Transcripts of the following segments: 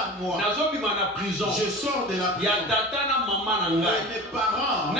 car moi, prison. je sors de la prison. Et mes parents, et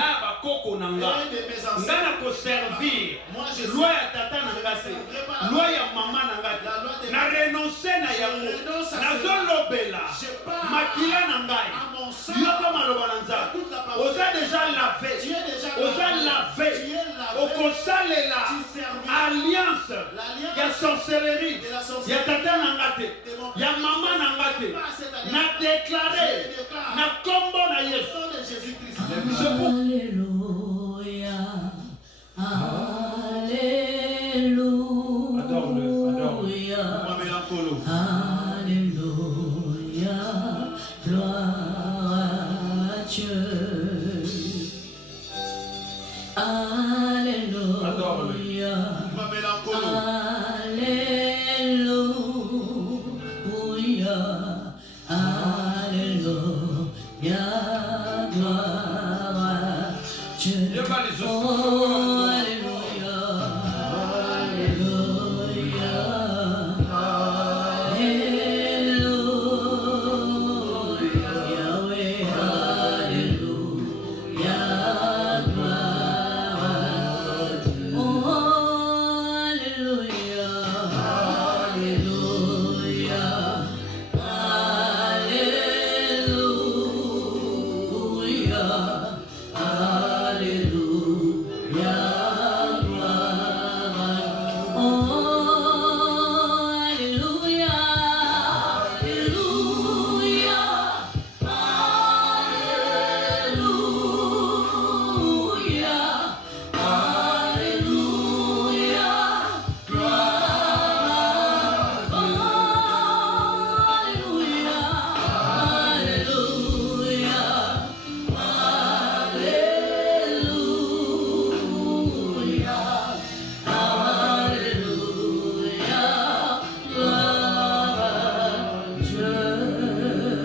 de mes ancêtres, servir. moi je Loi sais, ya tata na ngate. je ne ferai pas la Loi ya mama na ngate. la loi de Na renoncer na je yango. renonce à Na cela. zolobela. Je pars Makila na ngai. à mon sang. Yoko maloba na nzambe. Toute la parole. Oza déjà lavé. Tu es déjà Oza lavé. Tu lavé. es lavé. Okosalela. Tu serviras. Alliance. L'alliance Ya sorcellerie. de la Ya sorcellerie. tata na ngate. De mon Ya mama na ngate. Pas cette alliance. Na déclaré. Je déclare. Na kombo na Au Yesu. nom de Jésus-Christ. Alléluia, Alléluia, Adore-le, adore-le. Moi, Mélancolo. Alléluia, gloire à Dieu. Alléluia, Moi, Mélancolo. Alléluia, Alléluia, gloire à Dieu. Dieu va les Oh, Alléluia, Alléluia, Alléluia, Yahweh, Alléluia, gloire à Dieu. Oh, Alléluia, Alléluia, Alléluia, Alléluia, gloire. Oh, Alléluia, Alléluia, Alléluia, Alléluia, gloire. Oh, Alléluia,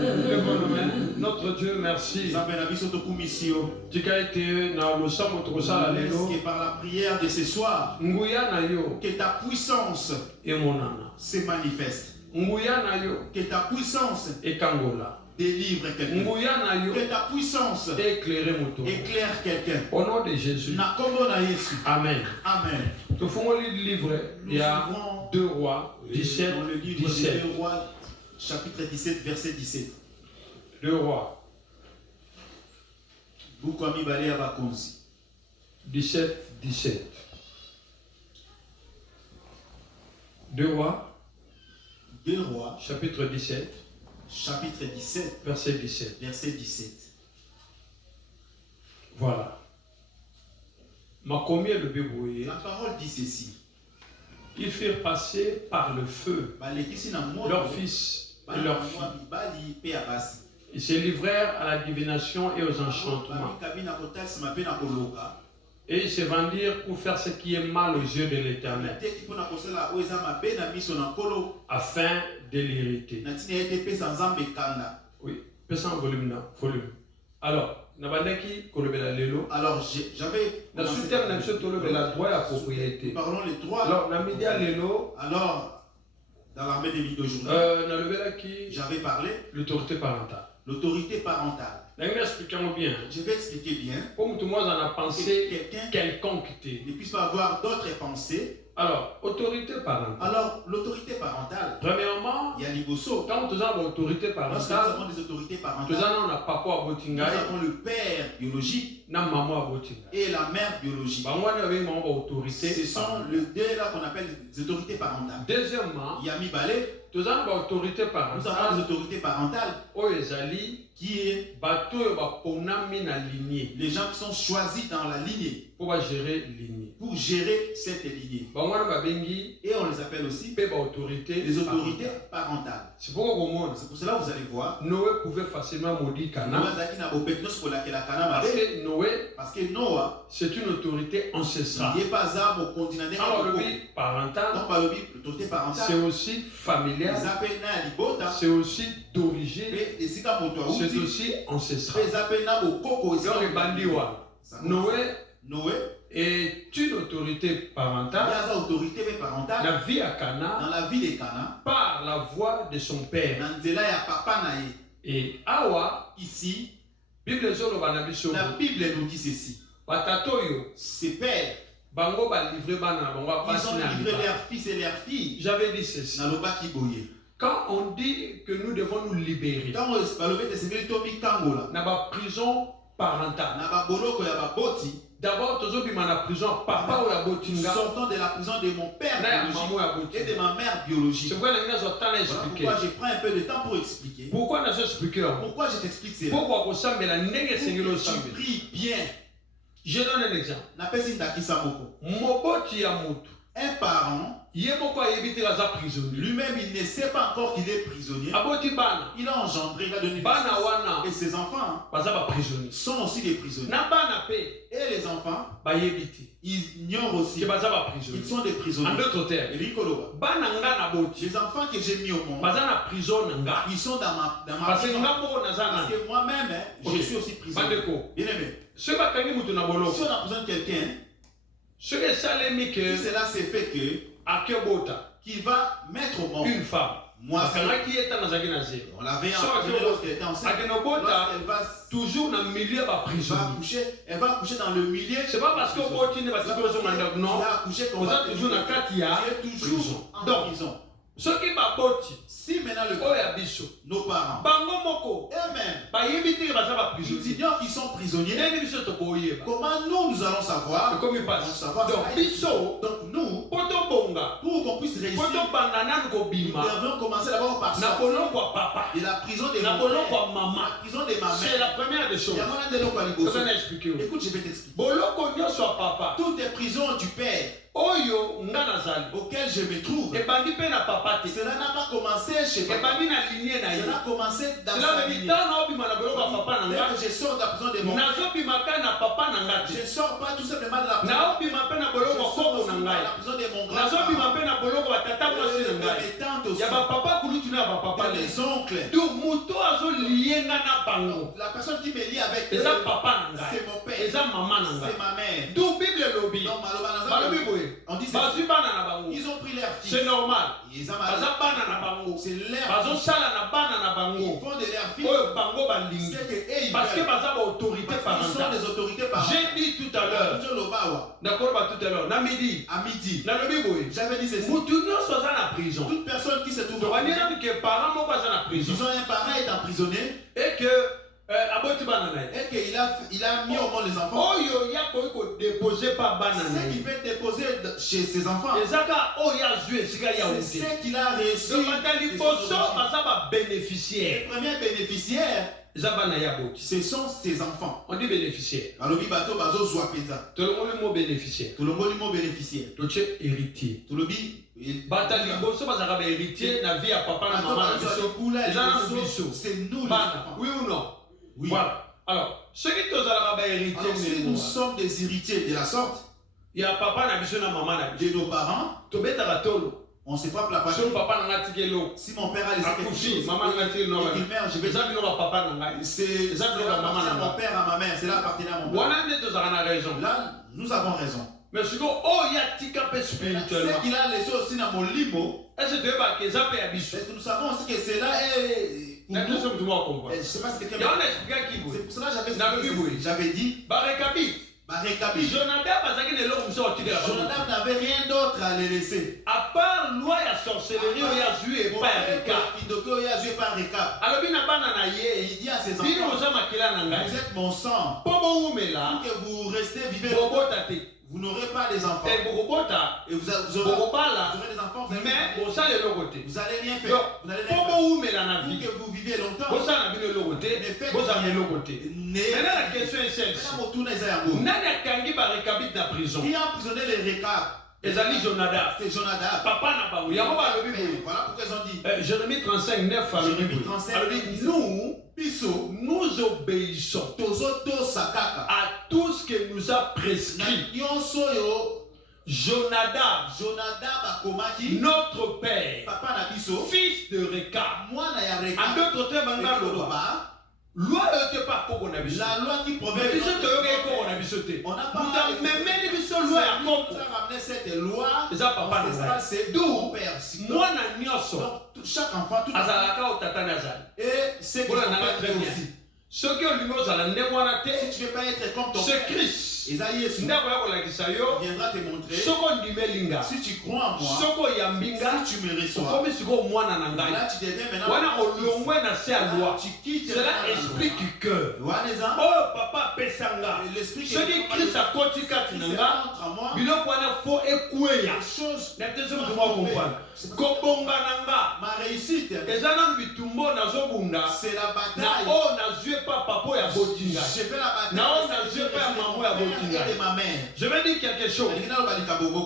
Alléluia, Notre Dieu, merci. Nzambe na biso tokumisio. Tu as été dans le sang de ça, Laisse que par la prière de ce soir, Nguya na yo que ta puissance et monana. se manifeste. Nguya na yo Que ta puissance et kangola. délivre quelqu'un. Nguya na yo Que ta puissance éclairer moto. éclaire quelqu'un. Au nom de Jésus. Na kombo na Yesu. Amen. Amen. Tu fais le livre, il y a 2 rois, 17, Dans le livre 17. des rois, chapitre 17, verset 17. 2 rois, Bukwami bale ya bakonzi. 17, 17. 2 rois, 2 rois, chapitre 17, chapitre 17, verset 17. verset 17. Voilà. Ma combien de bébouillés, La parole dit ceci. ils firent passer par le feu Balekisi na moto, leurs fils et leurs filles. bali pe ya basi. Ils se livrèrent à la divination et aux enchantements. Bamikabi na kotalisa mabe na koloka. Et ils se vendirent pour faire ce qui est mal aux yeux de l'Éternel, Teki mpona kosala oyo eza mabe na miso na nkolo. afin de l'irriter. Na ntina ete pesa nzambe kanda. Oui, pesa en volume. Volume. Alors, nabandaki kolobela lelo. Alors j'avais Na sous-terme na biso tolobela droit à propriété. Parlons les trois. Alors, na media lelo, Alors, dans l'armée des vies d'aujourd'hui, nalobelaki j'avais parlé l'autorité parentale. l'autorité parentale. Nangi expliquons bien. Je vais expliquer bien. Comme tout le monde en a Que pensé quelqu'un quelconque. ne puisse pas avoir d'autres pensées. Alors, autorité parentale. Alors, l'autorité parentale, Premièrement, il y a l'Iboso. quand nous avons autorité Lorsque nous parentale, avons des autorités nous parentales, avons papa à nous Botingai, avons le père biologique na maman à Botingai. et la mère biologique. Bangwani avec maman autorité. Ce sont parentale. les deux là qu'on appelle les autorités parentales. Deuxièmement, Il y a Mibale, nous avons autorité nous avons les parentale. autorités parentales Oezali, qui est bateau yo baponami na lignée les gens qui sont choisis dans la lignée pour gérer lignée. pour gérer cette lignée. Bangwani babengi Et on les appelle aussi pe ba autorité. les autorités parentale. parentales. C'est pourquoi au monde, C'est pour cela que vous allez voir, Noé pouvait facilement maudire Cana parce que Noé, parce que Noah, c'est une autorité ancestrale. il n'est pas à au continent. Alors le vie parentale, Donc, par l'autorité c'est parentale, aussi familial, ils appellent na libota, c'est aussi d'origine, mais les sika moto c'est auti, aussi ancestral. ils appellent na okoko Donc, Bandiwa, Noé, Noé, est une autorité parentale yaza autorité parentale la vie à Cana dans la vie de Cana par la voix de son père. na nzela ya papa na ye. Et awa Ici, Bible zolo banabiso la Bible nous dit ceci. batatoyo Ces pères, bango ba livré bana bango ils pasi ont na livré liba. leurs fils et leurs filles J'avais dit ceci. dans le bas qui boye. Quand on dit que nous devons nous libérer Quand on balobe te sebeli tomi kangola na ba prison parentale. na ba boloko ya ba boti, D'abord tozobima na prison papa ou ya botinga sortant de la prison de mon père na ya biologique maman ya et botinga. de ma mère biologique. C'est pourquoi les gens sont Voilà expliquer. pourquoi je prends un peu de temps pour expliquer. Pourquoi n'a pas expliqué? Pourquoi je t'explique cela? Pourquoi kosambela ndenge sengelo Pour que tu sambela. pries bien. Je donne un exemple. Napesi ndakisa moko. Moboti ya mutu. Un parent, Ye moko ayebi te aza prisonnier. lui-même, il ne sait pas encore qu'il est prisonnier. Aboti bana. Il a engendré, il a donné Bana naissance. wana Et ses enfants baza ba prisonnier. sont aussi des prisonniers. Na bana pe Et les enfants, bayebi te. ils ignorent aussi. Ke baza ba Ils prisonnier. sont des En prisonniers. d'autres termes, Et Likoloba. bana nga na boti. Les enfants que j'ai mis au monde, Baza na prison na nga. ils sont dans ma Parce que prison. nga moko naza Parce na. que moi-même, hein, je Ok. suis aussi prisonnier. Bandeko. Bien aimé. Ceux bakangi mutu na boloko. Si on a besoin de quelqu'un, Ceux qui salemi si que cela s'est fait que, akebota qui va mettre au monde, une femme. moi, Bakangaki eta nazaki na zero. on l'avait So, entendu lorsqu'elle était enceinte. Akenobota Lorsqu'elle va toujours na milieu ba prison. elle va accoucher dans le milieu. C'est pas parce que boti ne ba situation mandako non. Tu vas accoucher qu'on Vous va êtes toujours na kati ya tu es toujours prison. en Donc, prison. ceux qui ba boti Si maintenant oya biso nos parents, bango moko eux-mêmes, bayebi te baza ba ils prisonnier. ignorent qu'ils sont prisonniers, Ndenge biso tokoyeba. comment nous allons savoir? Comme il Nous passe. savoir Donc ça. biso Donc nous, poto bonga. pour qu'on puisse réussir, Poto bandana nous kobima. devons commencer d'abord par Na ça. boloko ya papa. De la prison de Na mon boloko père, ya mama. la prison de ma C'est mère. la première des Il choses. y a moyen de l'eau à Liboso. Je vais expliquer. Écoute, je vais t'expliquer. Boloko nyonso ya papa. Toutes les prisons du père Oyo nga nazali. auxquelles je me trouve, Ebandi pe na papa te. cela n'a pas commencé chez papa. Ebandi na lignée na ye. Cela a commencé dans Cela sa veut lignée. dire tant obima na boloko ya papa na Dès nga. que je sors de la prison de mon père, Nazobima ka na papa na nga je te. ne sors pas tout simplement de la prison. Na obima pe na boloko ya Je sors koko aussi na de ngai. la prison de mon Nazobima grand-père. pe na boloko ya tata mwasi na De ngai. mes tantes aussi. Ya ba papa kulutu na ba papa De le. mes oncles. Donc muto azo lié nga na bango. La personne qui me lie avec eux, Eza papa na c'est ngai. mon père. Eza mama na C'est ngai. ma mère. Donc Bible lobi. Donc, Maloba Nazar, Balobi boye. on dit Bazwi c'est bana na bango. ils ont pris leur fils. C'est normal. Ils ont Baza bana na bango. C'est leur Bazo fils. sala na bana na Ils bango. font de leur fils. Oyo bango balingi. C'est que eux, ils Parce que veulent. baza ba autorité Parce qu'ils sont parentale. des autorités parentales. J'ai dit tout à l'heure. Nous, Lobawa, D'accord ba tout à l'heure. Na midi. à midi, Na lobi boye. j'avais dit ceci. Mutu nyonso aza na prison. Toute personne qui se trouve en Tobani prison, na ke parent moko aza na prison. disons un parent est emprisonné Et que aboti bana na ye. et qu'il a mis au monde les enfants. Oyo ya koyi ko déposer pa bana na Ce qu'il ye. peut déposer chez ses enfants, Ezaka oyo azwi esika ya c'est ute. ce qu'il a reçu. Donc bata de son liboso origine. baza ba Les bénéficiaire. premiers bénéficiaires, Eza bana ya boti. ce sont ses enfants. On dit bénéficiaire. Alobi bato bazo zwa peza. Tolongoli mo bénéficiaire. Tolongoli mo bénéficiaire. Toche héritier. Tolobi Bata liboso bazaka ba héritier na vie ya papa na maman na biso. Eza na biso. c'est nous les Bana, enfants. oui ou non? Oui. Voilà. Alors, ceux qui tozalaka ba héritier Alors si nous sommes des héritiers de la sorte ya papa na biso na maman na biso. de nos parents, Tobetaka tolo. on se frappe la So poitrine. papa na nga tikelo. Si mon père a laissé quelque Akufi, chose maman na nga tikelo et na qu'il meurt, je vais eza bino ba papa na ngai. c'est Ça, cela la maman appartient à là-bas. mon père, à ma mère, cela appartenait à mon père. Wana nde tozalaka na raison. Là, nous avons raison. Mais siko oyo atika pe Ce spirituellement. qu'il a laissé aussi dans mon limo, Est-ce que toyebaka eza pe ya biso? parce que nous savons aussi que cela est pour Na nous. biso mutu moko comprendre. Je ne sais pas si quelqu'un. Ya on expliquaki C'est boye. pour cela que Dans le Bible. j'avais dit, Barekabit. bah récapitule. Jonadab azalaki na eloko mosusu atikela bango. Jonadab n'avait rien d'autre à les laisser. À part loi ya sorcellerie oyo azwi epai ya reka. Il a joué par récap. Alobi na bana na Et ye. il dit à ses Bino enfants, oza makila na ngai. vous êtes mon sang. Po bowumela. Pour que vous restez vivez longtemps, Bobota te. vous n'aurez pas des enfants. Te bokobota. Et vous aurez Bokobala. des enfants, vous Mais bosala eloko te. n'allez rien faire. Donc, Vous n'allez po rien faire. bowumela na Pour vie. que vous vivez longtemps. Bosala na bino eloko te. Bozala na eloko te. Maintenant la question est celle-ci. Nani akangi barekabit na prison? Qui a emprisonné les récaps? Ezali Jonadab. C'est Jonadab. Papa na bango. Yango balobi boye. Voilà pourquoi ils ont dit. Jérémie 35, 9 alobi Jérémie boye. 35, Alobi, nous, Piso, nous obéissons Tozoto Sakaka. à tout ce que nous a prescrit Nyonsoyo, Jonadab, Jonadab akomaki. notre père, Papa na biso. fils de Reka. Mwana ya En récap. d'autres termes, Bangaloba, Loi yote pa koko na biso. La loi qui provient Mais de biso notre toyoka père. koko na biso te. On n'a pas Muta memeli biso loi ya on koko. a ramené cette loi. Eza papa na ancestrale, ngai. c'est D'où mon père. mwana nyonso Donc chaque enfant, tout azalaka o tata na azali. et c'est qui Voilà, sont on a pères très bien. aussi. Soki olingi ozala nde mwana te, Si tu ne veux pas être comme ton c'est père, Christ. Isaïe Ndako ya kolakisa yo, viendra te montrer. soko ondimeli nga, Si tu crois en moi, soko oyambi nga, si tu me reçois, okomi sikoyo mwana na ngai. là tu deviens maintenant. Wana olongwe na se ya loi. Tu quittes Cela la explique que loi. Les gens, oyo papa apesa nga, l'esprit soki Christ akoti kati na nga, entre moi, biloko wana fo ekweya. les choses, Na te soki tuma comprendre. Kobonga na nga, ma réussite, eza nanu bitumbo nazobunda, c'est la na bataille. oyo nazwi epa papa oyo aboti ngai. Je fais la bataille. Na oyo nazwi epa ya mama oyo aboti Et ngai. de ma mère. Je vais dire quelque chose.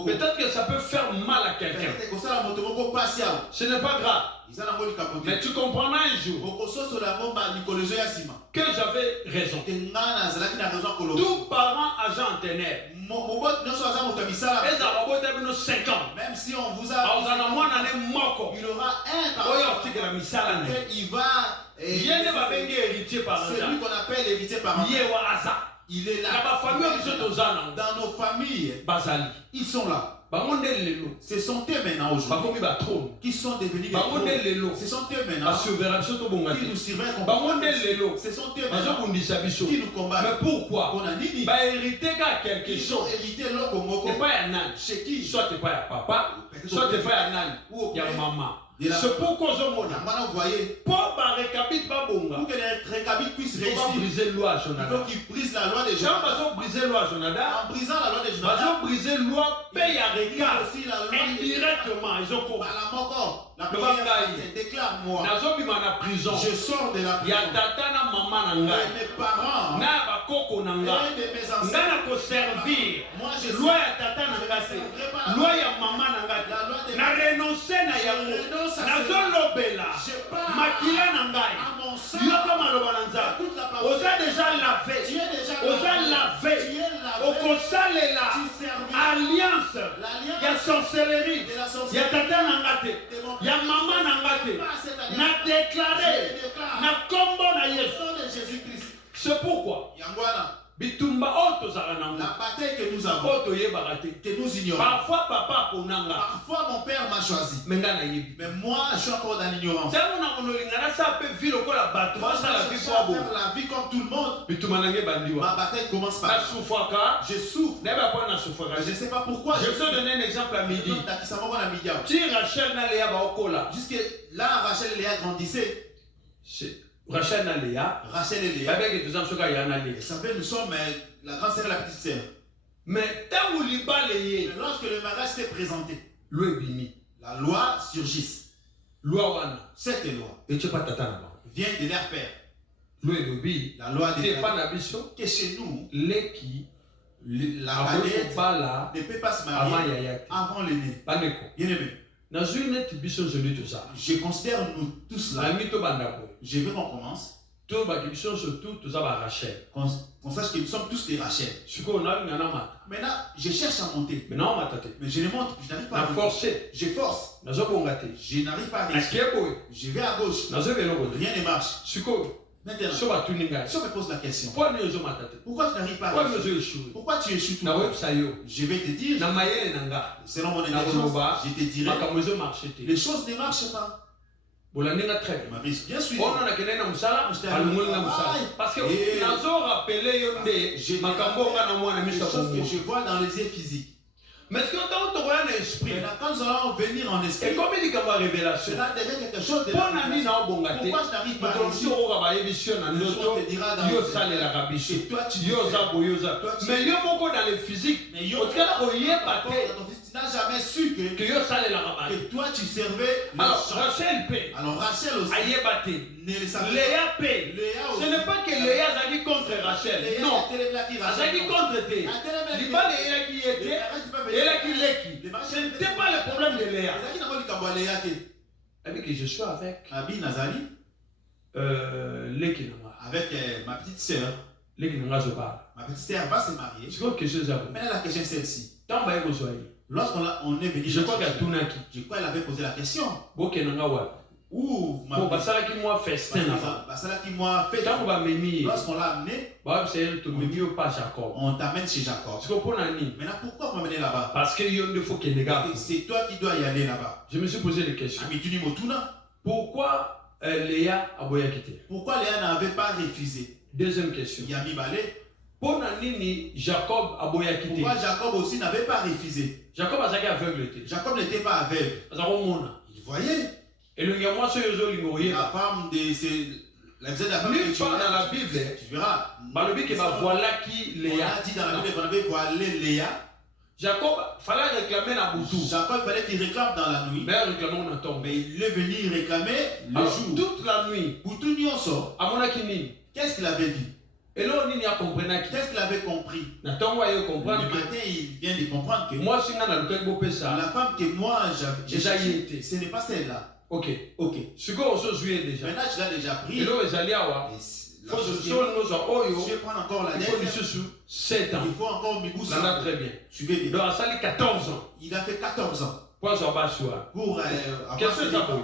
Peut-être que ça peut faire mal à quelqu'un. Ce n'est pas grave. Mais tu comprendras un jour que j'avais raison. Tout parent agent en ténèbres. Et ça 5 ans. Même si on vous Il il aura un il va c'est lui qu'on appelle héritier parental. Il est là. Dans nos familles, ils sont là. Ce sont eux maintenant aujourd'hui qui sont devenus des trônes. Ce sont eux maintenant qui nous surveillent complètement. Ce sont eux maintenant qui nous combattent. Mais pourquoi? On a dit hériter quelque ils ont chose. hérité l'Okomoko. C'est pas un âne. Chez qui? Soit t'es pas un papa, soit t'es pas un âne. Ou Il y a maman. la- C'est pourquoi je m'en Maintenant, vous voyez, Pour barricabit pas bonga. pour que les récabites puissent Il faut pas réussir, briser la loi à il Jonada. faut qu'ils brisent la loi des Quand Jonathan. ils ont brisé la loi à Jonada, En brisant la loi des ils Jonathan, ont brisé la loi paye à ils regard. brisent aussi la loi Indirectement, ils ont compris. la mort. La Le prière Bangaï. déclare-moi. Nazobima na prison. Je sors de la Il y a prison. tata na maman na Et ngai. mes parents, Na bakoko na et ngai. de mes Nga ancêtres, na ko servir. moi je Loi sais, ya tata na ngai te. la Loi ya maman na ngai te. la loi des Na renoncer na yango. renonce à Nazolobela. je pars Makila na ngai. à mon sang. Yoko maloba na nzambe. Écoute la parole. Oza déjà Tu lavé. es déjà Oza tu lavé. es lavé. Okosalela Tu serviras alliance l'alliance ya sorcellerie. de la Ya sorcellerie. tata na ngai te. De mon Ya père. mama na ngai te. Pas cette alliance. Na déclaré. Je déclare. Na kombo na Au Yesu. nom de Jésus-Christ. C'est pourquoi Yangwana, bitumba oyo tozala nango la bataille que nous avons, oyo toyebaka te. que nous ignorons. Parfois papa aponanga Parfois mon père m'a choisi, me nga nayebi mais moi je suis encore dans l'ignorance. ntango na konolinga nasala mpe vi lokola bato Moi, basala je vi cherche po à abo faire la vie comme tout le monde. bituma nange bandiwa Ma bataille commence par là. nasufwaka Je souffre, nayeba mpo nasufwaka mais je ne sais pas pourquoi. je peux te donner un exemple à midi ti rachel na lea baokola Jusque là, Rachel et Léa grandissaient. rachel na lea Rachel et Léa. babeke toza soki aya na Vous lea savez, nous sommes la grande sœur et la petite sœur. mais ntango libala ye Mais lorsque le mariage s'est présenté, lo ebimi la loi surgisse. lwa wana Cette loi etie pa tata na bango vient de leur père. lo elobi La loi te des epa na biso que chez nous, leki la cadette akobala ne peut pas se avant marier yaya te avant l'aîné. bandeko Bien aimé, nazwi neti biso nzoli toza je considère nous tous là. bangi tobanda boye Je veux qu'on commence. tobaki biso surtout toza barachel Qu'on sache que nous sommes tous des Rachel. sikoyo nalinga na mata Maintenant, je cherche à monter. me naomata te Mais je ne monte, je n'arrive pas à na monter. force Je force. nazobonga te Je n'arrive pas à réussir. nakie boye Je vais à gauche. nazwi eloko te Rien ne marche. sikoyo Maintenant, so batuni ngai si on me pose la question, mpo nini ozomata te pourquoi tu n'arrives pas mpo à nini réussir? ozoesue Pourquoi tu échoues tout le temps? nakoyebisa yo Je vais te dire, na mayele na nga selon mon na intelligence, koloba je te dirai, makambo ezomarche te les choses ne marchent pas. bolandi nga très Tu bien m'avais bien suivi. ono nakendai na mosala alongoli na mosala parce que Eh. nazorapele yo nde makambo nga na mwana Les miso ya choses que bongo je vois dans les yeux physiques. mais ce que ntango tokoya na esprit Maintenant, quand nous allons venir en esprit, ekomi likambo ya révélation cela devient quelque chose de mpo na nini la naobonga te Pourquoi je n'arrive pas à mokolo mosusu réussir? okoka bayebisi yo na ndoto yo osalelaka biso Et toi, tu yo oza boye oza Toi, tu- mais yo moko dans le physique Mais yo, otikala koyeba te tu n'as jamais su que ke yo osalelaka bato que toi tu servais le alors champ. rachel mpe Alors Rachel aussi ayeba te ne le savait léa pas. mpe Léa ce aussi. n'est pas que léa azalaki contre rachel Léa non était le black Rachel. azalaki contre te libala eyelaki ye te eyelaki leki ce n'était pas le problème de léa Ezalaki nango likambo ya Léa te. avec que je suis avec Abi Nazali leki na nga avec ma petite sœur. leki na nga azobala Ma petite sœur va se marier. sikoyo question eza bo Maintenant la question est celle-ci. ntango baye kozwa ye Lorsqu'on on est venu, je crois qu'atunaki je crois qu'elle avait posé la question. bokenda nga wapi Ou bon basala qui moi festin lorsqu'on l'a amené, on t'amène chez Jacob. Maintenant, pourquoi vous m'amenez là-bas? Parce que c'est toi qui dois y aller là-bas. Je me suis posé des questions. Pourquoi Léa a boya quitté? Pourquoi Léa n'avait pas refusé? Deuxième question. Yami Balé. Pourquoi Jacob a boya quitté? Pourquoi Jacob aussi n'avait pas refusé? Jacob a aveugle. Jacob n'était pas aveugle. Il voyait. Et le gars, moi, la femme de la femme nulle part dans la Bible, tu verras. Voilà qui Léa. On a dit dans la Bible qu'on avait voilé Léa. Jacob, fallait réclamer la boutou. Jacob fallait qu'il réclame dans la nuit. Mais il est venu réclamer le jour. Toute la nuit. Boutou nyonso. Qu'est-ce qu'il avait vu? Et là, on a compris. Qu'est-ce qu'il avait compris? Le matin, il vient de comprendre que moi, la femme que moi j'ai été, ce n'est pas celle-là. Ok. Déjà. Maintenant, tu l'as déjà pris. Et là, je vais prendre encore la lettre. Il faut 7 ans. Il faut encore Miboussa. Ça très bien. Suivez bien. Donc, ça a 14 ans. Il a fait 14 ans. Pour avoir qu'est-ce que ça fait?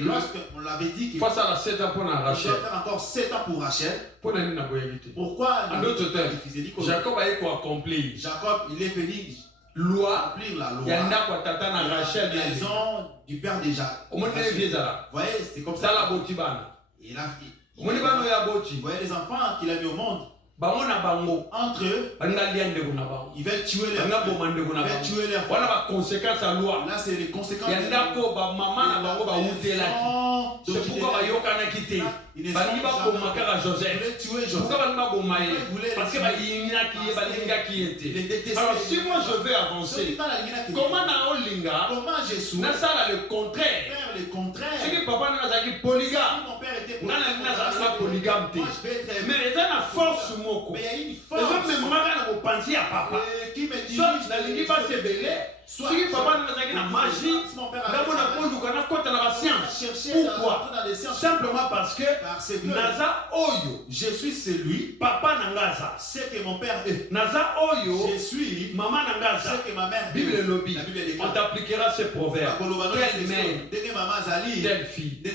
Lorsqu'on l'avait dit qu'il faut faire encore 7 ans pour Rachel. Pourquoi? En d'autres termes, Jacob a accompli. Jacob, il est venu loi, remplir la loi. Il y a Rachel maison du père de Jacques. Vous voyez, c'est comme ça. Vous voyez les enfants qu'il a mis au monde. Entre eux, ils veulent tuer leur frère. Conséquences à loi. Là, c'est les conséquences. C'est pourquoi parce que alors si moi je vais avancer, comment je suis le contraire. C'est que papa n'a polygame. Polygame. Mais il y a une force mais il y a une force. Qui me dit si papa n'a magie, pourquoi? Simplement parce que Naza Oyo, je suis celui, papa Nangaza, c'est que mon père est. Naza Oyo, je suis, maman Nangaza, c'est que ma mère est. Bible lobby, on t'appliquera ces proverbes. Quelle mère, telle fille. Ils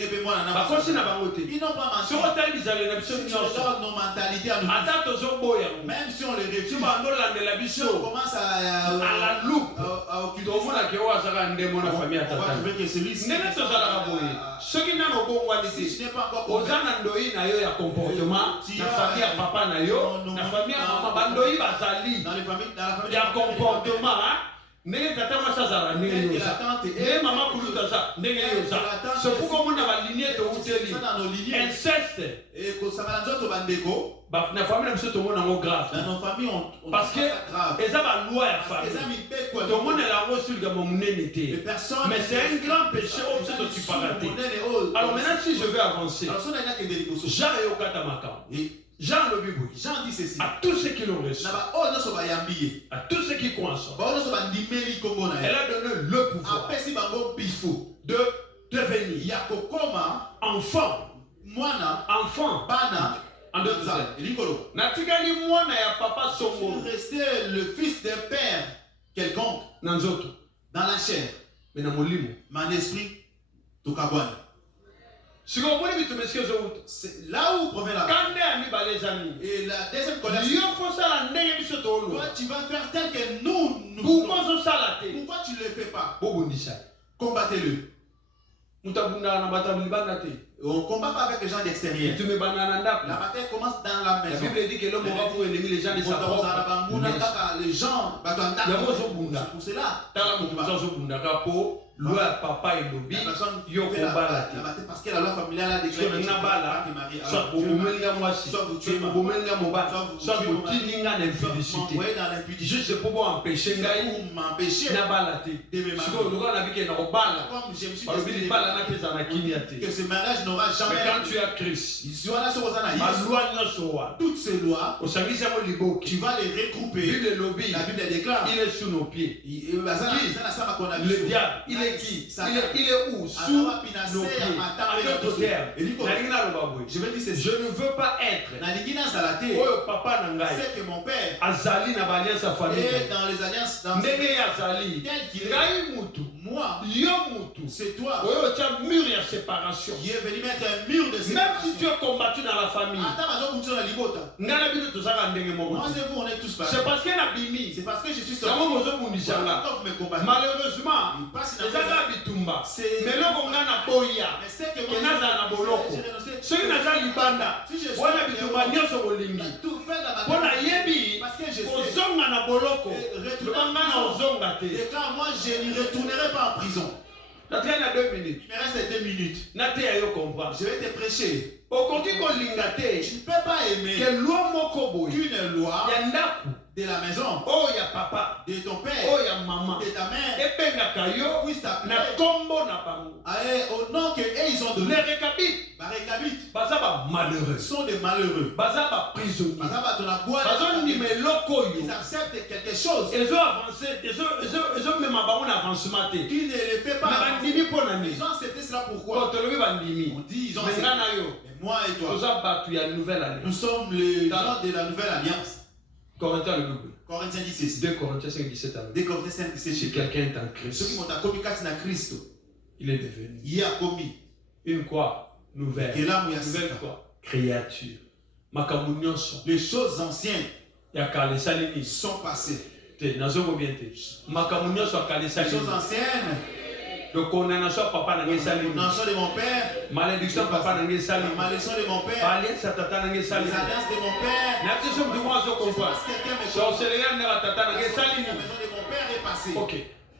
n'ont pas mentionné. Si on t'a dit nos mentalités à nous. Même si on les refuse, si on commence à la loupe, occuper on va trouver que celui-ci. Ce qui n'a pas si je n'ai pas encore compris, comportement, la famille à papa na yo, la famille à maman, bandoï bazali, dans il y a comportement, ndenge tata masazala ndenge yoza ndenge mama kuluta za ndenge yoza c'est pourquoi on a lignée de uteli inceste et que ça va nzoto bandeko na famille na biso to mona ngo grave dans nos familles on parce que eza ba loi ya famille to mona la ngo sur ga monene té mais c'est un grand péché au sein de tu paraté. Alors maintenant si je vais avancer Jean yo kata makam Jean le Bible. Jean dit ceci. À tous ceux qui l'ont reçu. À tous ceux qui croient en soi. Elle a donné le pouvoir de devenir enfant. Enfant. En d'autres termes. Natikali mwana ya papa songo. Rester le fils d'un père quelconque. Dans la chair. Mais dans mon limo. Mon esprit. Tokabwana. C'est là où provient la et la deuxième colère. Toi tu vas faire tel que nous. Pourquoi tu ne le fais pas? Combattez-le. On combat pas avec les gens d'extérieur. La bataille commence dans la maison. La Bible dit que l'homme aura pour ennemi les gens de sa propre. Les gens, pour cela. Loi papa et lobby yo kombala parce que la loi familiale a déclaré soit bomenga mwasi soit bomenga moba soit botininga na impudicité juste pour m'empêcher ngai na bala te siko loka na bike na kobala balobili bala na pesa na kinia te que ce mariage n'aura jamais. Mais quand tu as Christ toutes ces lois tu vas les regrouper. Bible lobby la Bible déclare il est sous nos pieds le diable il est qui? Il est où? Sous nos pieds. En d'autres terme. Je vais dire ceci. Je ne veux pas être. Oh, Papa Nangai. C'est que mon père. Azali na alliance à famille. Et dans les alliances. Ndenge Azali. Tel qu'il est. Moi. C'est toi. Tu as un mur de séparation. Qui est venu mettre un mur de séparation. Même si tu es combattu dans la famille. Moi, c'est vous, on est tous pareils. C'est parce qu'il y a un bimi. C'est parce que je suis sorti. Malheureusement, mais là, on a un boya. C'est que Qui n'a pas de boloko. Ceux qui n'ont pas de banda. On a bitumba nyonso bolingi. tout fait dans ma On a yebi. parce que je sais. Ozonga na boloko. Le banga na ozonga te. Et quand moi je n'y retournerai pas en prison. La traîne à 2 minutes. Il me reste 2 minutes. Nate ayo comprendre. Je vais te prêcher. Okoki ko lingate. Tu ne peux pas aimer Que loi moko boy. une loi Yandaku. de la maison, Oh ya papa. de ton père, Oh ya maman. de ta mère, Ebenga kayo. puisse t'appeler Na kombo na bango. au nom que ils ont Les donné. récabit. Barékabit Baza ba malheureux. sont des malheureux. Baza ba prisonniers. Baza ni me loko yo. Ils acceptent quelque chose Ils ont avancé. Ils ont même abandonné l'avancement. qui ne les fait pas avancer. Ils ont accepté cela pourquoi? On dit ils ont accepté. Mais moi et toi, nous sommes les gens de la nouvelle alliance. Corinthiens le double. Corinthiens dit ceci. 2 Corinthiens 5, 17 ans. 2 Corinthiens 5, 17. Si quelqu'un est en Ceux qui Christ, m'ont commis quatre na Christ, il est devenu il y a commis. une quoi? Nouvelle. Et là, il y a Nouvelle quoi? Créature. Makambu nyonso. Les choses anciennes Ya kale salini. sont passées. Te nazo bien te. Makambu nyonso kale Les salini. choses anciennes, Le condamnation papa na salini. la condamnation de mon père, Malédiction papa na la salini. malédiction de mon père, Alliance tata na les salini. alliances de mon père. Na kiso mtu mwanzo comprendre. Parce que quelqu'un me So selenga na tata na la salini. maison de mon père est passée. OK.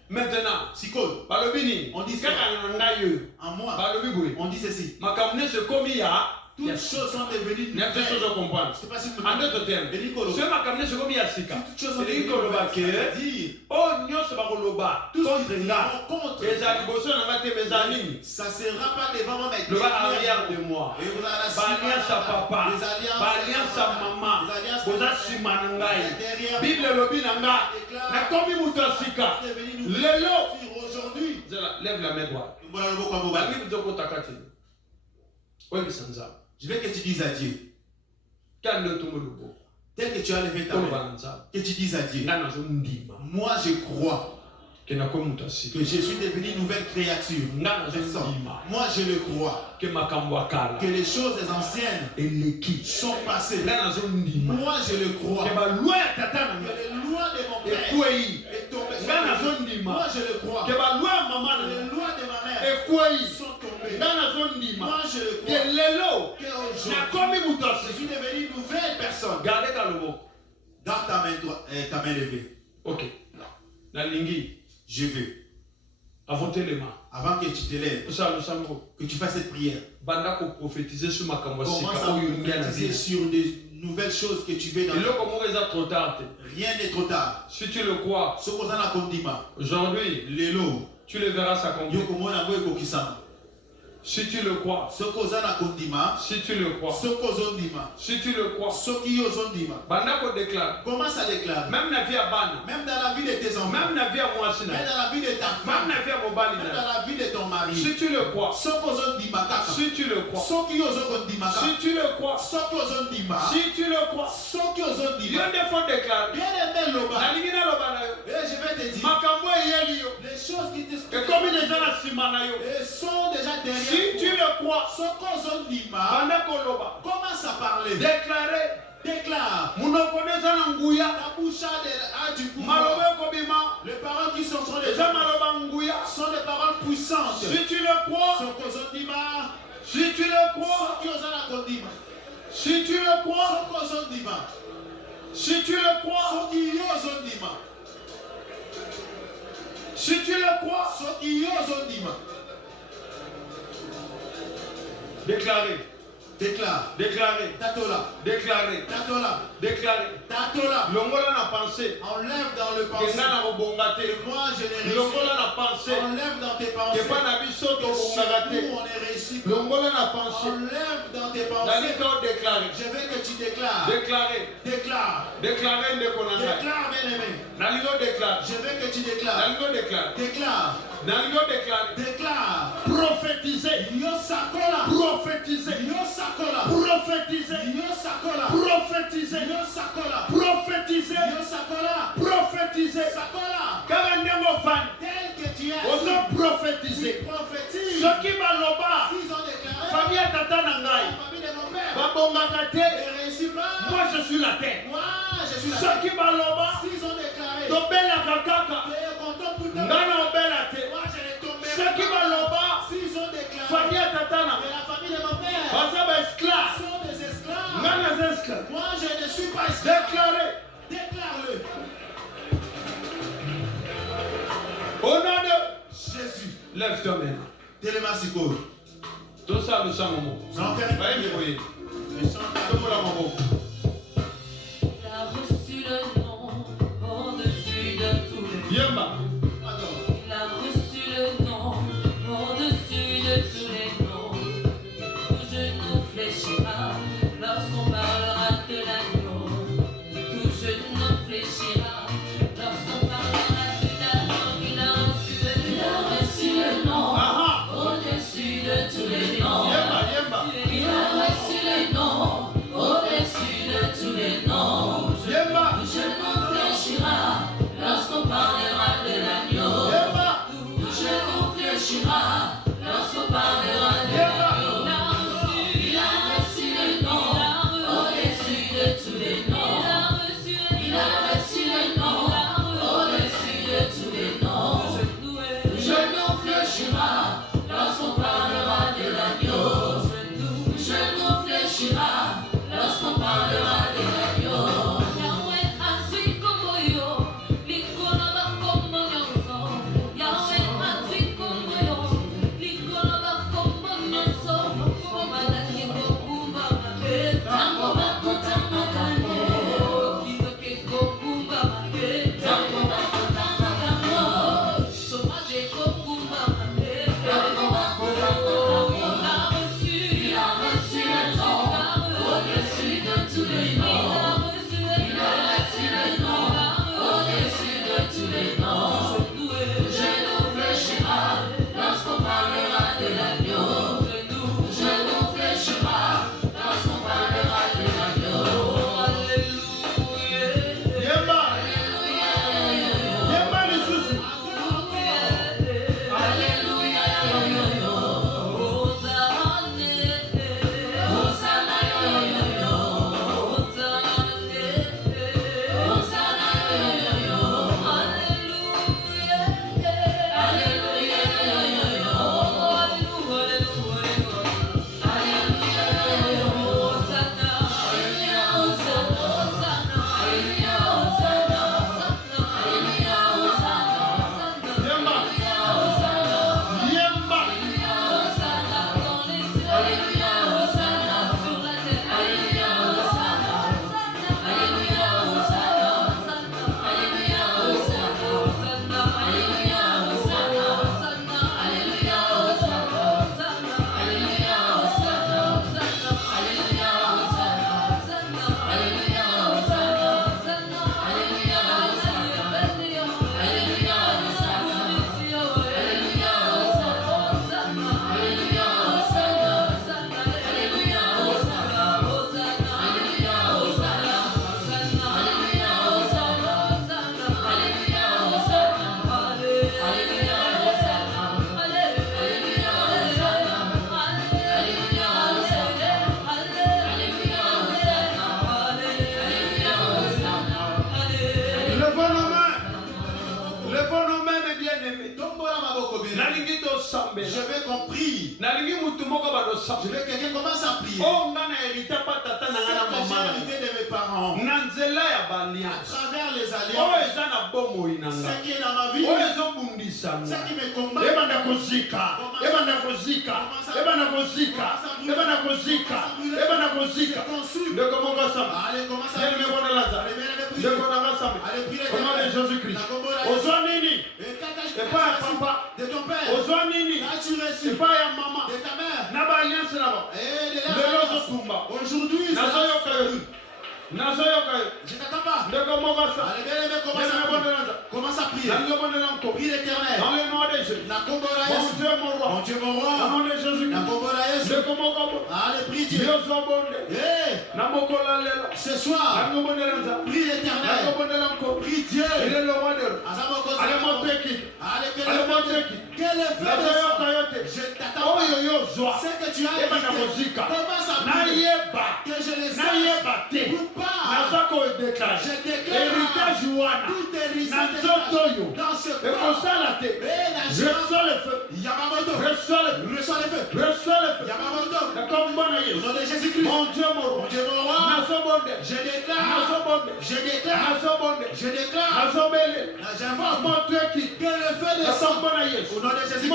Maintenant, Sikol, balobini. On dit Kaka na ngayo. en moi, Balobi boy. on dit ceci. Makambu nyonso komi ya. Toutes choses sont devenues Il y a deux choses nouvelles. à comprendre. Je ne sais pas si vous En d'autres termes, ce makamne c'est comme Yassika. toutes choses sont C'est devenues Koloba que nouvelles. oh nyonso bakoloba Tout ce contre qui nga. vont contre Les aliboso na mate mes amis. ça ne sera pas devant moi, mais Le bas derrière arrière moi. de moi. Et vous allez Ba alliance à papa. les alliances, Ba alliance à maman. les alliances Boza de sima na ngai. derrière Bible lobi na nga. Na komi muto sika. Lelo. Aujourd'hui, Lève la main droite. voilà le mot comme Ba bible doko takati. Oui bisanza. je veux que tu dises à Dieu, Quand le tomo lobo. tel que tu as levé ta main, que tu dises à Dieu, Nga na zo ndima. moi je crois Que na komi muto sika. que je suis devenu une nouvelle créature. Nga na zo Personne. ndima. Moi je le crois, Que makambo akala. que les choses anciennes Eleki. sont passées. Nga nazo ndima. Moi je le crois, Que ba loi ya tata na que nga. les lois de mon père Ekwei. est tombée. Nga nazo ndima. Moi je le crois, Que ba loi ya mama na que les nga. lois de ma mère Ekwei. sont tombées. Nga nazo ndima. Moi je le Que crois, lelo. qu'aujourd'hui Na komi muto je asika. suis devenu une nouvelle personne. Gardez ka lobo. Dans ta main, ta main levée, Ok. Na lingi. je veux, Avant telema. avant que tu te lèves, Osa losango. que tu fasses cette prière. Banda ko prophétiser sur makambo Commence sika à oyo ngia na prophétiser vie. sur des nouvelles choses que tu veux dans Eloko moko eza trop tard te. Rien n'est trop tard. Si tu le crois, Ce qu'on a kondima, aujourd'hui, lelo, tu le verras s'accomplir. yoko mona ngo ekokisama. Si tu le crois, Ce qu'on a kondima, si tu le crois, ce qu'on ondima, si tu le crois, ce qui ondima. banda ko déclare. Commence à déclarer. Même na vie ya bana, Même dans la vie de tes enfants, même na vie ya mwasi même na, dans la vie de ta même femme, na vie ya mobali même na. dans la vie de ton mari. Si tu le crois, Ce qu'on ondima kaka. si tu le crois, Ce qui ondima kaka. si tu le crois, Ce qu'on ondima. si tu le crois, Ce qui ondima. Dieu des fois déclare. Bien aimé Loba. Na lingi na loba na yo. Et je vais te dire, Makambo eyeli yo. les choses qui te Et comme il est dans la sima na yo. et sont déjà derrière Si tu toi. le crois, Ce qu'on ondima, banda ko loba. commence à parler. Déclarer. Déclare. Munoko neza na nguya. Ta bouche a du pouvoir. Malobe kobima. Les paroles qui sont en train de Eza maloba nguya. sont des paroles puissantes. Si tu le crois, Ce qu'on ondima, si tu le crois, ce qui ont ondima, si tu le crois, ce qu'on ondima, si tu le crois, ce qui ont ondima, si tu le crois, ce qui ont ondima. déclarez. Déclare. Déclarer. Tatola. Déclarer. Tatola. Déclarer. Tatola. Longola na pensée. Enlève dans le pensée. Que moi je n'ai réussi. Longola na pensée. Enlève dans tes pensées. Que pas na biso to bongagate. On est réussi. Longola na pensée. Enlève dans tes pensées. D'aller déclarer. Je veux que tu déclares. Déclarer. Déclare. Déclarer de konanga. Déclare, bien-aimé. Naligo déclare. Je veux que tu déclares. Naligo déclare. Déclare. Naligo déclare. Déclare. Prophétiser. Yo sakola. Prophétiser. Yo sakola. Prophétiser. Yo sakola. Prophétiser. Yo sakola. Prophétiser. Yo sakola. Prophétiser. Sakola. Karandengo van. Tel que tu es. Ozo prophétiser. Prophétise. Soki baloba. S'ils ont déclaré. Famille tata na ngai. La famille de mon père. Babongaka te. Ne réussit pas. Moi je suis la terre. Moi je suis la Soki baloba. S'ils ont déclaré. Tobelaka kaka. Ngai na obela te. Moi je l'ai tombé. Soki baloba. S'ils ont déclaré. Famille tata na. Mais la famille de mon père. Baza ba esclave. Sont des esclaves. Ngai na esclave. Moi je ne suis pas esclave. Déclaré. Déclare-le. Au nom de Jésus. Lève toi maintenant. Téléma Siko. Tout ça le sang momo. Non, faire Baye moye. le chant. Tomola momo. Il a reçu le nom au-dessus de tous les noms. Yemba. Il a reçu le nom au-dessus de tous les noms. Tout genou fléchira lorsqu'on parlera de l'agneau. Tout genou fléchira lorsqu'on parlera de l'agneau. Il a reçu le nom au-dessus de tous les noms. Yemba, yemba. Il a reçu le nom au-dessus de tous les noms. Yemba. Tout genou fléchira lorsqu'on parlera de l'agneau. Yemba. Tout genou fléchira lorsqu'on parlera de l'agneau. Il a reçu le nom au-dessus de tous les noms. Il a reçu le nom au-dessus de tous les noms. Tout genou fléchira lorsqu'on parlera de l'agneau. Tout genou fléchira lorsqu'on parlera de l'agneau. Yahweh azwi kombo yo, likolo bakombo nyonso. Yahweh azwi kombo yo, likolo bakombo nyonso. Omalaki kokumba mabe, tango bakotanga kango. Kizoke kokumba mabe, tango bakotanga kango. Chômage kokumba mabe, tango bakotanga kango. Il a reçu le nom au-dessus de tous les noms. Il a reçu le nom au-dessus de tous les noms. Genou fléchira lorsqu'on parlera de l'agneau. Genou fléchira lorsqu'on parlera de l'agneau. Alléluia. Yemba. Alléluia. Yemba les soucis. Alléluia. Hosanna. Yemba. Yemba. Levons nos mains, mes bien-aimés. Nalingi to sambe. Je veux qu'on prie. Nalingi mutu moko ba do Je sambe. veux que quelqu'un commence à prier. Oh ngana hérité pa tata na ngana C'est que j'ai mama. hérité de mes parents. Na nzela ya À baliance. travers les Oh alliances, eza na bomoi na nga. ce qui est dans ma vie, Oh ezo bundisa. qui me combattent. Le Jésus-Christ. De ton père. As-tu reçu de ta mère. Aujourd'hui, je t'attends pas. Commence à prier. Prie l'Éternel. Dans le nom de Jésus. Mon Dieu, mon roi. Mon Dieu, mon roi. Dans le nom de Jésus. Allez, prie Dieu. Ce soir, prie l'Éternel. Prie Dieu. Il est le roi de Allez, monter qui. Quel est fait je t'attends pas. C'est que tu as évité. Commence à prier. Que je les aille. Ou pas. Je déclare. Tout héritage dans ce corps. Reçois le feu. Yamamoto. Reçois le feu. Yamamoto. Au nom de Jésus-Christ. Mon Dieu, mon roi. Je déclare. J'invoque que le feu descende. Au nom de Jésus-Christ.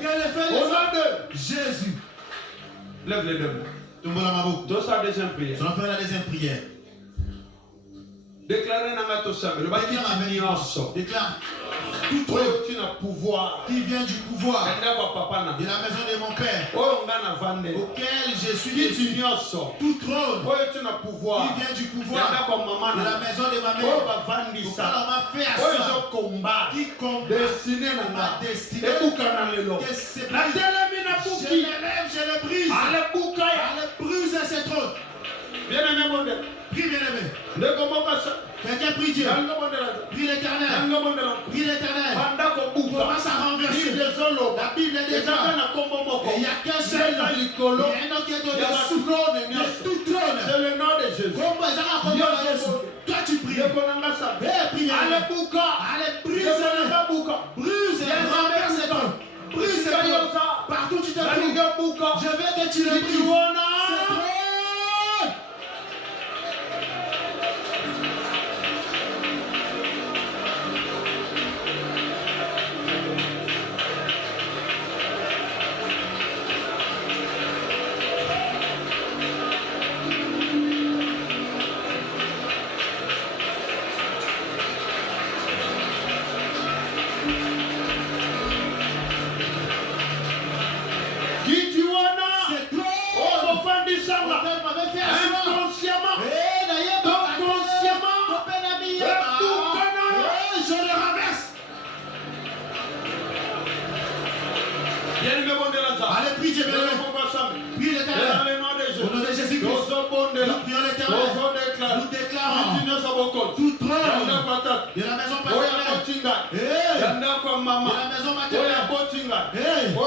Que le feu descende. Au nom de Jésus. Lève les deux mains. Dans sa deuxième prière. On va faire la deuxième prière. Déclarez Déclare tout pouvoir qui vient du pouvoir de la maison de mon père auquel je suis dessus. Tout trône qui vient du pouvoir de la maison de ma mère qui combat ma destinée. Je le brise. Allez, brise ce trône. Bien-aimé, mon Dieu. Prie, bien-aimé. Quelqu'un prie Dieu. Prie l'Éternel. Prie l'Éternel. Commence à renverser. La Bible est déjà. Il n'y a qu'un seul. Il y a un autre qui est au-dessous. Tout trône. C'est le nom de Jésus. Toi tu pries. Prie. Allez, brise. Brise. Renverse ce trône. Brise ce trône. Partout tu te trouves. Je veux que tu le brises. Allez, prie Dieu, prie l'Éternel. Au nom de Jésus-Christ. Nous prions l'Éternel. Nous déclarons tout trône de la maison paternelle. De la maison maternelle. On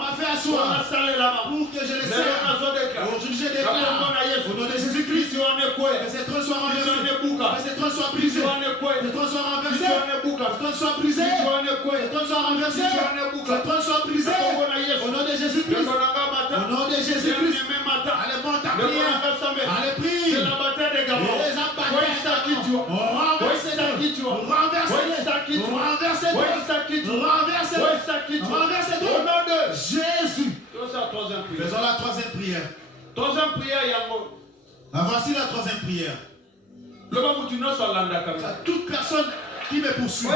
m'a fait asseoir pour que je les serve. Aujourd'hui, je déclare au nom de Jésus-Christ que ces trônes soient renversés. Que ces trônes soient brisés. Que ces trônes soient renversés. Que ces trônes soient brisés. Que ces trônes soient renversés. Que ces trônes soient brisés. Au nom de Jésus-Christ. Au nom de Jésus-Christ. Allez, bon, ta prière. Allez, prie. C'est la bataille des gamins. Renversez tout. Au nom de Jésus. Faisons la troisième prière. Voici la troisième prière. Toute personne qui me poursuit,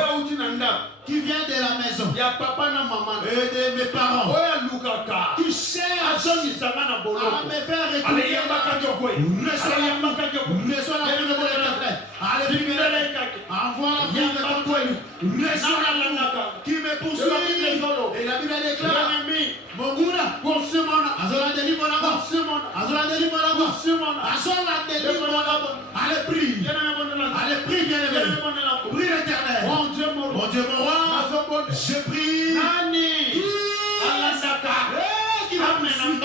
qui vient de la maison, et de mes parents, qui cherchent à me faire retourner, reçois la vie de l'Éternel. Allez, envoie la vie de l'Éternel. Reçois la vie qui me poursuit. Et la Bible déclare, mon goura, Azola deli monaba, allez, prie. Allez, prie, bien-aimé. Prie l'Éternel. Mon Dieu, mon roi. Je prie. Qui va me suivre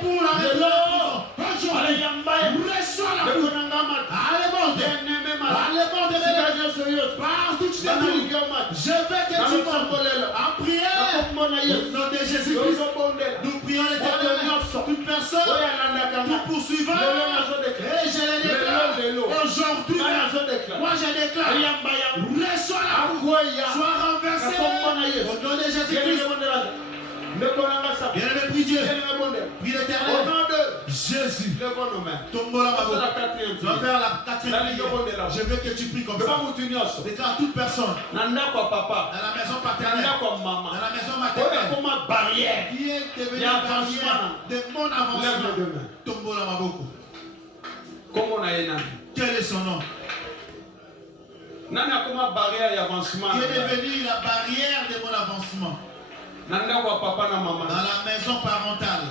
pour la reçois la vie. Allez, monte. Partout tu te trouves. Je veux que tu montes en prière. Au nom de Jésus-Christ. Nous prions l'Éternel. Toute personne tout poursuivant. Et je le déclare. Aujourd'hui, moi je déclare. Reçois la foudre. Sois renversé. Au nom de Jésus-Christ. Bien-aimé, prie Dieu. Prie l'Éternel. Au nom de Jésus. Lèvons nos mains. Tombola ma C'est la voix. quatrième Je vais faire la quatrième prière. Je veux que tu pries comme ça. Déclare toute personne Nanda kwa papa. dans la maison paternelle, Nanda kwa dans mama. la maison Oya maternelle, koma barrière. qui est devenu Il y a avancement. barrière de mon Lève avancement. les deux mains. Tombola ma voix. Comment on a eu nani? Quel est son nom? Nana koma barrière et avancement. Qui est devenu la barrière de mon avancement Nanda kwa papa na mama. dans la maison parentale.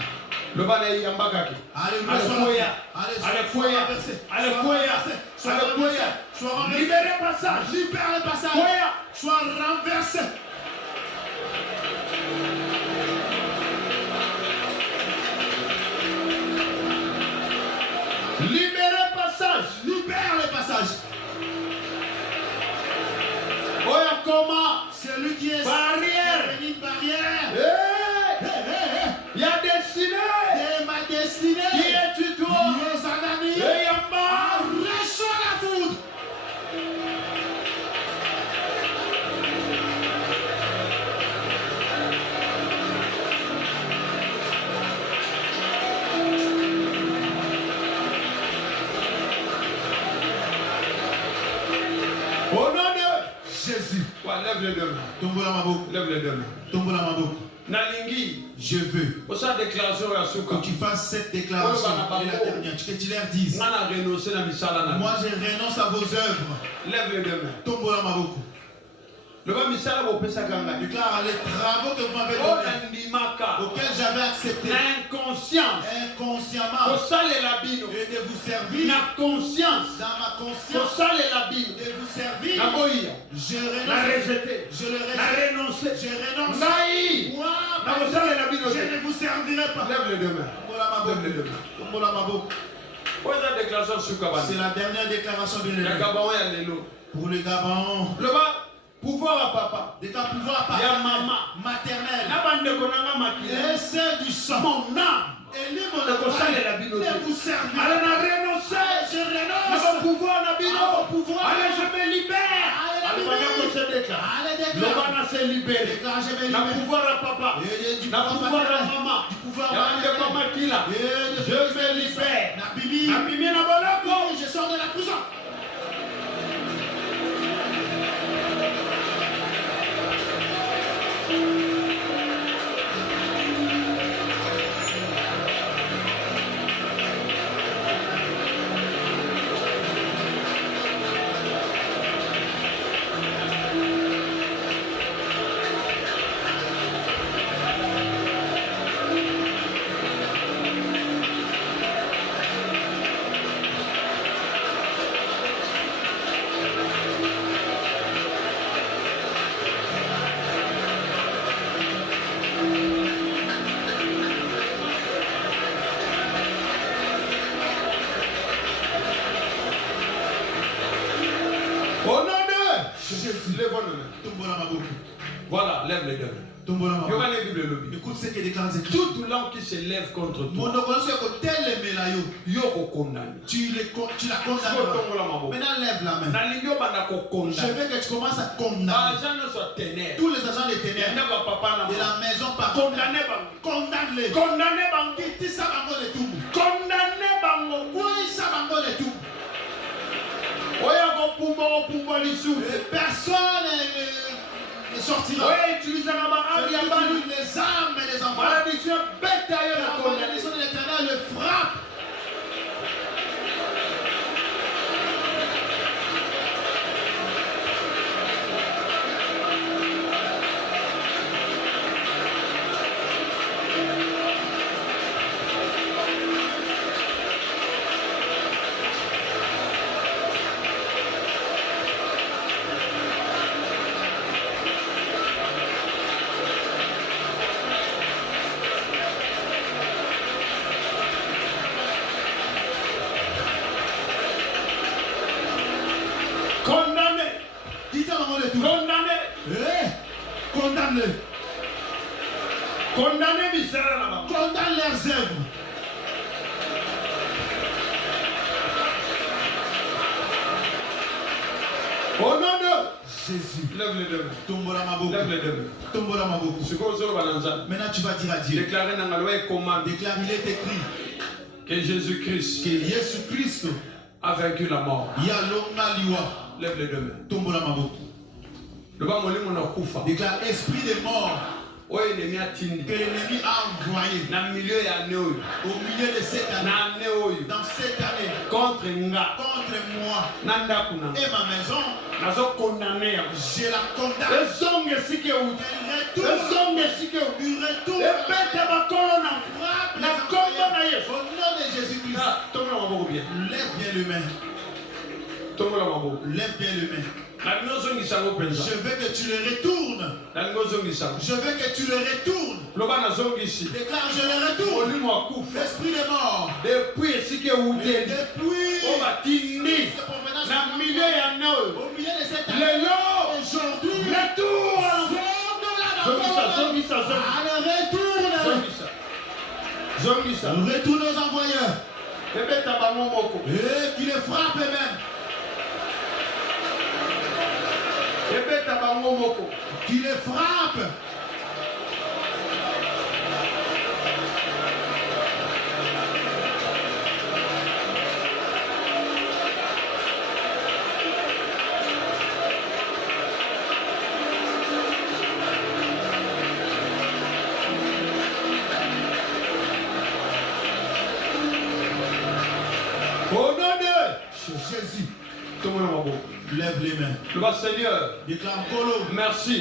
Le bana yambakaki. Alléluia. Sois renversé. Libérez passage. Libère le passage. Sois renversé. Libérez passage. Libère le passage. Oya comment? Celui qui est Barrière. devenu barrière. Il y a destiné. De ma destinée. Qui es-tu toi? Nos amis. Et Yamba. Reçois la foudre. Au nom de Jésus. Ouais, lève les deux mains. Tombola ma boue. Lève les deux mains. Tombola ma boue. Nalingi. Je veux Pour sa déclaration à que Souka. tu fasses cette déclaration et la dernière, que tu leur dises. Moi, je renonce à vos œuvres. Lève les deux mains. Tombola ma boue. Le bas misala bo pesa kanga. Déclare les travaux que vous m'avez donnés, auxquels j'avais accepté inconscience. Inconsciemment. Et de vous servir. Na conscience. Dans ma conscience. De vous servir. Na boya. Je renonce. Na rejeté. Je le Na rejette. renoncer. Je renonce. Naï. Moi, Na kosala la bino. je ne vous servirai pas. Lève les deux mains. Lève les deux mains. Tombola ma boue. C'est la dernière déclaration bien aimée. Pour le Gabon. Le bas. Pouvoir à papa. De ta pouvoir maman maternelle. Et c'est du sang. Mon âme. Et lui, mon de vous servir. Allez, je renonce. Pouvoir. Allez, je me libère. Allez, le bana se libère. Na pouvoir à papa. Na pouvoir à maman. Je me libère. Na bimi na boloko. Je sors de la prison. Voilà, lève les deux mains. Écoute ce que déclare Écritures. Toute langue qui se lève contre toi, tu la condamnes. Maintenant, lève la main. Je veux que tu commences à condamner tous les agents des ténèbres de la maison par condamne-les. Personne ne sortira. Utilise les armes les armes et les enfants. La malédiction de l'Éternel le frappe. Condamne leurs œuvres. Au nom de Jésus. Lève les deux mains. Tombola maboko. Lève les deux mains. Tombola maboko. Maintenant tu vas dire à Dieu. Déclare, il est écrit que Jésus-Christ a vaincu la mort. Lève les deux mains. Tombola maboko. Déclare esprit de mort. Que l'ennemi a envoyé au milieu de cette année, dans cette année, contre moi et ma maison, je la condamne. Il retourne au nom de Jésus-Christ. Lève bien le main. Lève bien le main. Je veux que tu le retournes. Je veux que tu le retournes. Déclare, je le retourne. L'esprit de mort. Depuis au milieu de cette année, aujourd'hui, retourne aux envoyeurs. Et qui les frappe même. Qui les frappe. Au nom de Jésus. Lève les mains. Le Seigneur, déclare Kolo. Merci.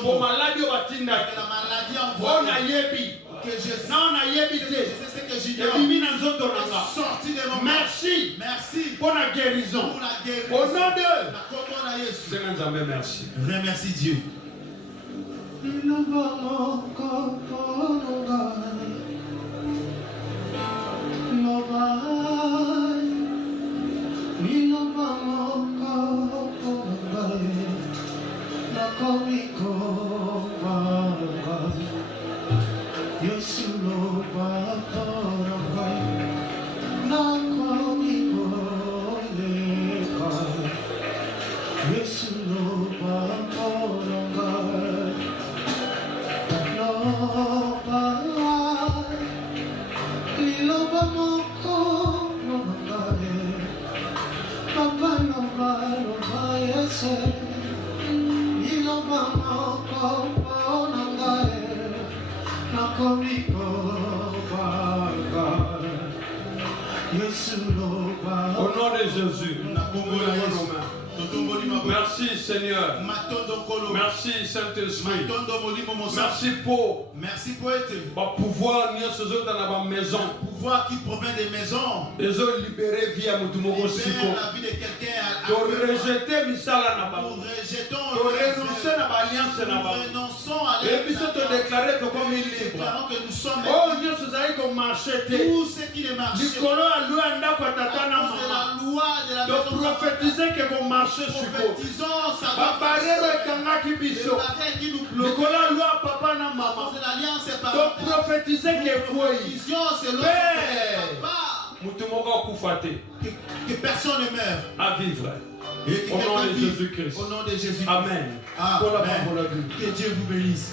Pour maladie la maladie envoyée. Que je sais ce que j'ignore. Sorti de mon merci. Merci. Pour la guérison. Au nom de Seigneur, merci. Remercie Dieu. Au nom de Jésus, merci Seigneur. Merci Saint-Esprit. Merci pour pouvoir dans la maison. Pouvoir qui provient des maisons. Les autres libérés via la vie de quelqu'un. Pour rejeter Misala na ba. Pour rejeter. Pour renoncer à l'alliance na ba. Renonçons à l'alliance. Et puis se déclarer comme il libre. Que nous sommes. Oh Dieu, vous avez comme marché. Tout ce qui est marché. Nicolas a loué un dako tata na maman. La loi de la maison. De prophétiser que vous marchez sur vous. Prophétisons ça. Babarero kanga kibiso. Nicolas loué papa na maman. C'est l'alliance par. De prophétiser que vous. C'est l'autre. Que personne ne meurt. À vivre. Au nom de Jésus-Christ. Amen. Que Dieu vous bénisse.